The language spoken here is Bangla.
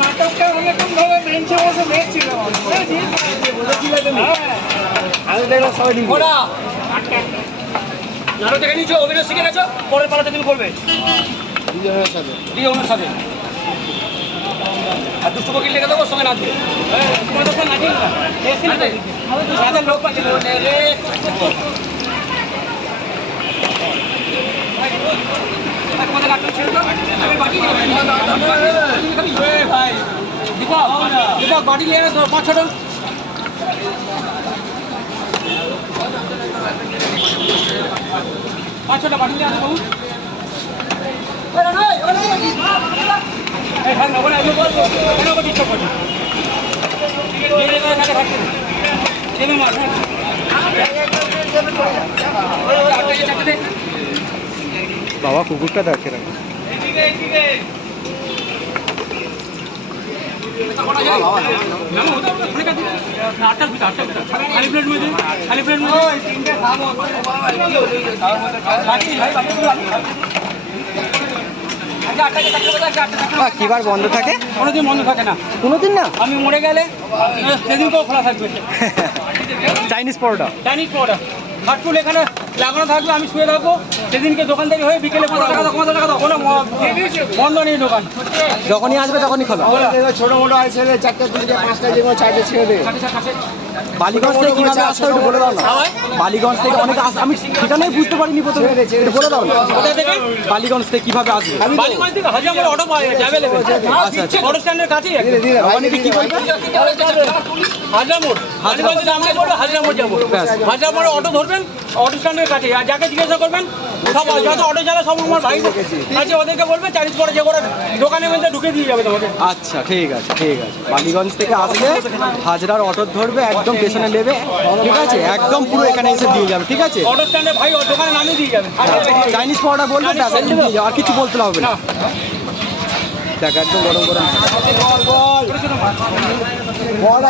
নাটকটা অনেকক্ষণ ধরে বেঞ্চে বসে দেখছিল নাটক দেখে নিয়েছো, অভিনয় শিখে গেছো, পরের পালাতে তুমি করবে দুজনের সাথে। আর দুষ্টু কোকিল লেগে দেবো, সঙ্গে নাচবে। তোমার দোকান নাচি না রাজার লোক পাচ্ছে তোমাদের নাটক ছেড়ে দাও, আমি বাকি ভাই দীপক দীপক বাড়ি নিয়ে 5-6টা বাড়ি নিয়ে আসো বাবু। বাবা কুকুরটা দেখে রাখে কিবার বন্ধ থাকে? কোনোদিন বন্ধ থাকে না, কোনোদিন না। আমি মরে গেলে সেদিনকেও খোলা থাকবে। চাইনিজ পরোটা, চাইনিজ পরোটা হাটফুল এখানে লাগানো থাকবে, আমি শুয়ে থাকবো। সেদিনকে দোকানদারি হয়ে বিকেলে 50 টাকা দাও, 50 টাকা দাও, কোনো বন্ধ নেই দোকান। যখনই আসবে তখনই খোলা। ছোট মোটো আছে 4টে 2টে 5টা যে কোনো 4টে ছেড়ে দে। বালিগঞ্জ থেকে কিভাবে আসতে হবে বলে দাও না। বালিগঞ্জ থেকে অনেকে আসে, আমি ঠিকানাই বুঝতে পারিনি প্রথমে, বলে দাও না। কোথা থেকে? বালিগঞ্জ থেকে কিভাবে আসবে? বালিগঞ্জ থেকে হাজারমোড় অটো পাওয়া যাচ্ছে, অ্যাভেলেবল। অটো স্ট্যান্ডের কাছেই অনেকে কি বলবে? হাজারমোড়, বালিগঞ্জ থেকে আমরা বলবো হাজারমোড় যাবো। হাজারমোড়ে অটো ধরবেন, অটো স্ট্যান্ডের কাছে। আর যাকে জিজ্ঞাসা করবেন, সব যত অটো চালা সব আমার ভাই আছে, ওদেরকে বলবে চার্জ করে যে করে দোকানের মধ্যে ঢুকে দিয়ে যাবে তোমাকে। আচ্ছা ঠিক আছে ঠিক আছে। বালিগঞ্জ থেকে আসলে হাজরার অটো ধরবে, একদম পেছনে নেবে, ঠিক আছে, একদম পুরো এখানে এসে দিয়ে যাবে, ঠিক আছে। অটো স্ট্যান্ডে ভাই দোকানে নামিয়ে দিয়ে যাবে। চাইনিজ পরোটা বলবে, ব্যাস একদম দিয়ে যাবে, আর কিছু বলতে হবে না। দেখ একদম গরম গরম। বল